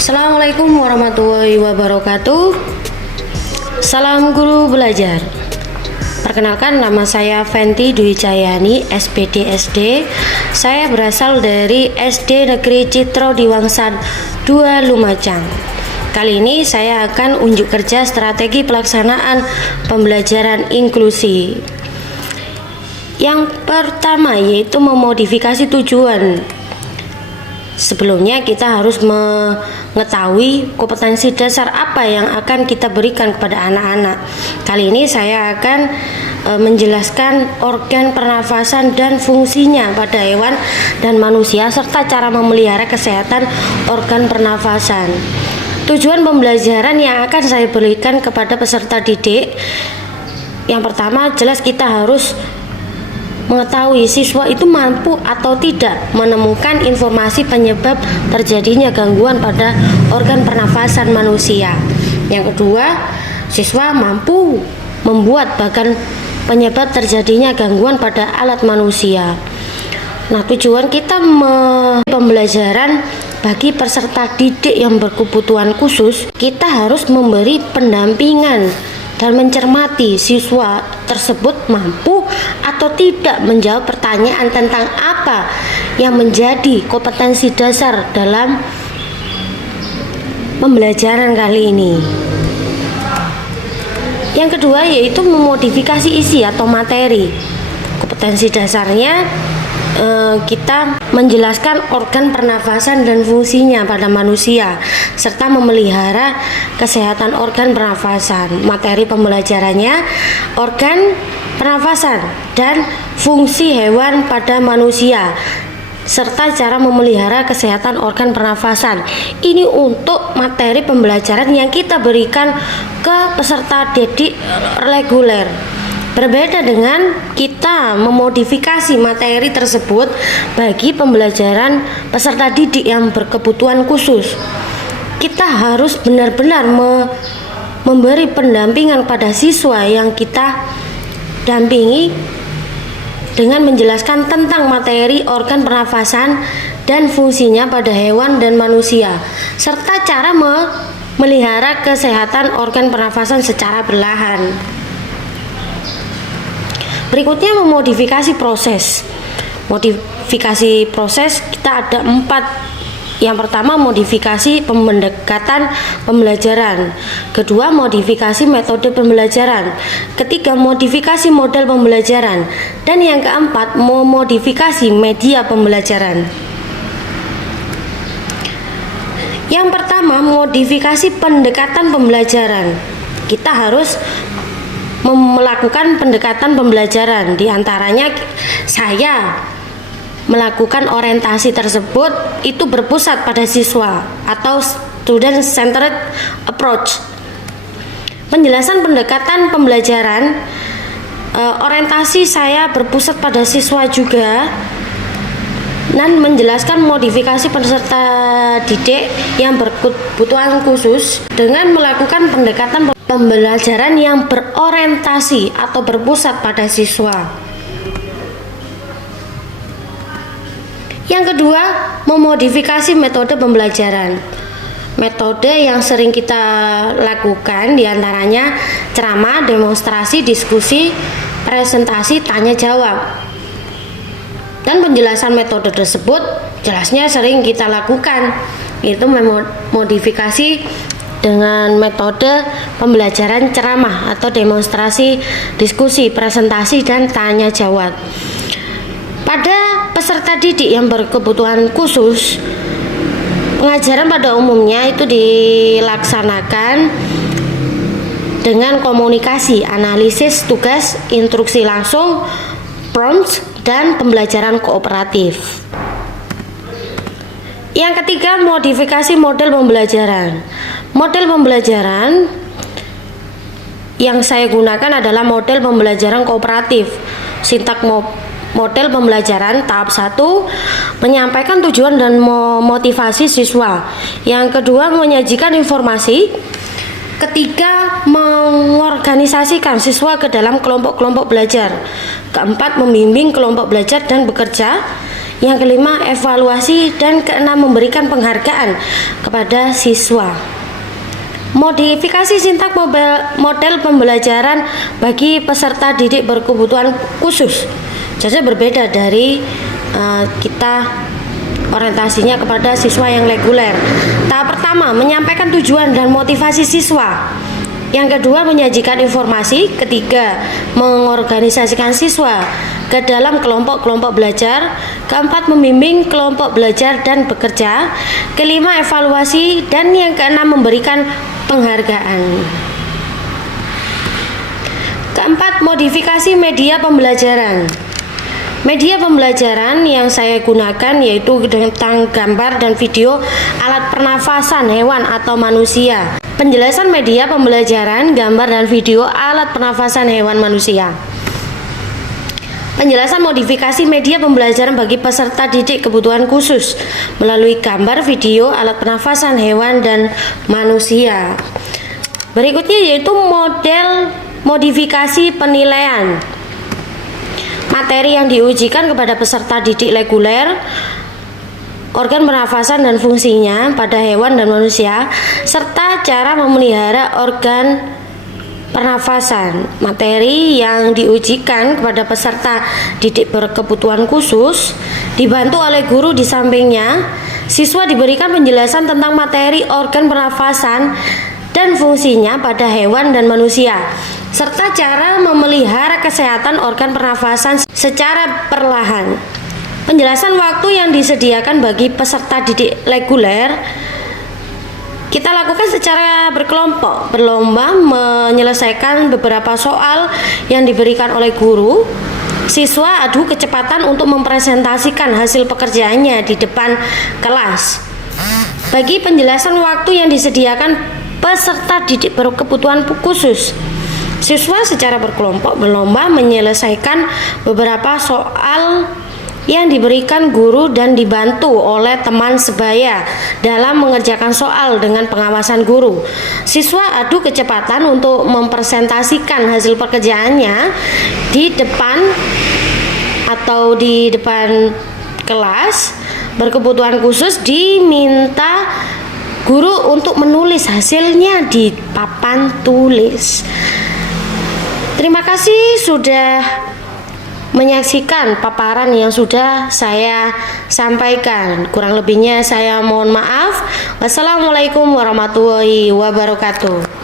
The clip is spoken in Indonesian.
Assalamualaikum warahmatullahi wabarakatuh. Salam guru belajar. Perkenalkan, nama saya Fenty Dwi Cahyani, SPD SD. Saya berasal dari SD Negeri Citro Diwangsan 2 Lumajang. Kali ini saya akan unjuk kerja strategi pelaksanaan pembelajaran inklusi. Yang pertama yaitu memodifikasi tujuan. Sebelumnya kita harus mengetahui kompetensi dasar apa yang akan kita berikan kepada anak-anak. Kali ini saya akan menjelaskan organ pernafasan dan fungsinya pada hewan dan manusia serta cara memelihara kesehatan organ pernafasan. Tujuan pembelajaran yang akan saya berikan kepada peserta didik, yang pertama jelas kita harus mengetahui siswa itu mampu atau tidak menemukan informasi penyebab terjadinya gangguan pada organ pernafasan manusia. Yang kedua, siswa mampu membuat bahkan penyebab terjadinya gangguan pada alat manusia. Nah, tujuan kita pembelajaran bagi peserta didik yang berkebutuhan khusus, kita harus memberi pendampingan dan mencermati siswa tersebut mampu atau tidak menjawab pertanyaan tentang apa yang menjadi kompetensi dasar dalam pembelajaran kali ini. Yang kedua yaitu memodifikasi isi atau materi. Kompetensi dasarnya kita menjelaskan organ pernafasan dan fungsinya pada manusia serta memelihara kesehatan organ pernafasan. Materi pembelajarannya organ pernafasan dan fungsi hewan pada manusia serta cara memelihara kesehatan organ pernafasan. Ini untuk materi pembelajaran yang kita berikan ke peserta didik reguler. Berbeda dengan kita memodifikasi materi tersebut bagi pembelajaran peserta didik yang berkebutuhan khusus. Kita harus benar-benar memberi pendampingan pada siswa yang kita dampingi dengan menjelaskan tentang materi organ pernafasan dan fungsinya pada hewan dan manusia, serta cara memelihara kesehatan organ pernafasan secara perlahan. Berikutnya memodifikasi proses. Modifikasi proses kita ada 4. Yang pertama modifikasi pendekatan pembelajaran. Kedua modifikasi metode pembelajaran. Ketiga modifikasi model pembelajaran. Dan yang keempat memodifikasi media pembelajaran. Yang pertama modifikasi pendekatan pembelajaran. Kita harus melakukan pendekatan pembelajaran, diantaranya saya melakukan orientasi tersebut itu berpusat pada siswa atau student centered approach. Penjelasan pendekatan pembelajaran, orientasi saya berpusat pada siswa juga, dan menjelaskan modifikasi peserta didik yang berkebutuhan khusus dengan melakukan pendekatan pembelajaran yang berorientasi atau berpusat pada siswa. Yang kedua, memodifikasi metode pembelajaran. Metode yang sering kita lakukan diantaranya ceramah, demonstrasi, diskusi, presentasi, tanya jawab. Dan penjelasan metode tersebut jelasnya sering kita lakukan, yaitu memodifikasi dengan metode pembelajaran ceramah atau demonstrasi, diskusi, presentasi, dan tanya jawab. Pada peserta didik yang berkebutuhan khusus, pengajaran pada umumnya itu dilaksanakan dengan komunikasi, analisis tugas, instruksi langsung, prompts, dan pembelajaran kooperatif. Yang ketiga, modifikasi model pembelajaran. Model pembelajaran yang saya gunakan adalah model pembelajaran kooperatif. Sintak model pembelajaran tahap 1, menyampaikan tujuan dan memotivasi siswa. Yang kedua, menyajikan informasi. Ketiga, mengorganisasikan siswa ke dalam kelompok-kelompok belajar. Keempat, membimbing kelompok belajar dan bekerja. Yang kelima, evaluasi, dan keenam, memberikan penghargaan kepada siswa. Modifikasi sintak model pembelajaran bagi peserta didik berkebutuhan khusus. Jadi berbeda dari kita orientasinya kepada siswa yang reguler. Tahap pertama, menyampaikan tujuan dan motivasi siswa. Yang kedua, menyajikan informasi. Ketiga, mengorganisasikan siswa ke dalam kelompok-kelompok belajar. Keempat, membimbing kelompok belajar dan bekerja. Kelima, evaluasi. Dan yang keenam, memberikan penghargaan. Keempat, modifikasi media pembelajaran. Media pembelajaran yang saya gunakan yaitu tentang gambar dan video alat pernafasan hewan atau manusia. Penjelasan media pembelajaran, gambar dan video alat pernafasan hewan manusia. Penjelasan modifikasi media pembelajaran bagi peserta didik kebutuhan khusus melalui gambar, video, alat pernafasan hewan dan manusia. Berikutnya yaitu model modifikasi penilaian. Materi yang diujikan kepada peserta didik reguler, organ pernafasan dan fungsinya pada hewan dan manusia, serta cara memelihara organ pernafasan. Materi yang diujikan kepada peserta didik berkebutuhan khusus dibantu oleh guru di sampingnya. Siswa diberikan penjelasan tentang materi organ pernafasan dan fungsinya pada hewan dan manusia, serta cara memelihara kesehatan organ pernafasan secara perlahan. Penjelasan waktu yang disediakan bagi peserta didik reguler kita lakukan secara berkelompok, berlomba menyelesaikan beberapa soal yang diberikan oleh guru. Siswa adu kecepatan untuk mempresentasikan hasil pekerjaannya di depan kelas. Bagi penjelasan waktu yang disediakan peserta didik berkebutuhan khusus, siswa secara berkelompok berlomba menyelesaikan beberapa soal yang diberikan guru dan dibantu oleh teman sebaya dalam mengerjakan soal dengan pengawasan guru. Siswa adu kecepatan untuk mempresentasikan hasil pekerjaannya di depan kelas berkebutuhan khusus. Diminta guru untuk menulis hasilnya di papan tulis. Terima kasih sudah menyaksikan paparan yang sudah saya sampaikan. Kurang lebihnya saya mohon maaf. Wassalamualaikum warahmatullahi wabarakatuh.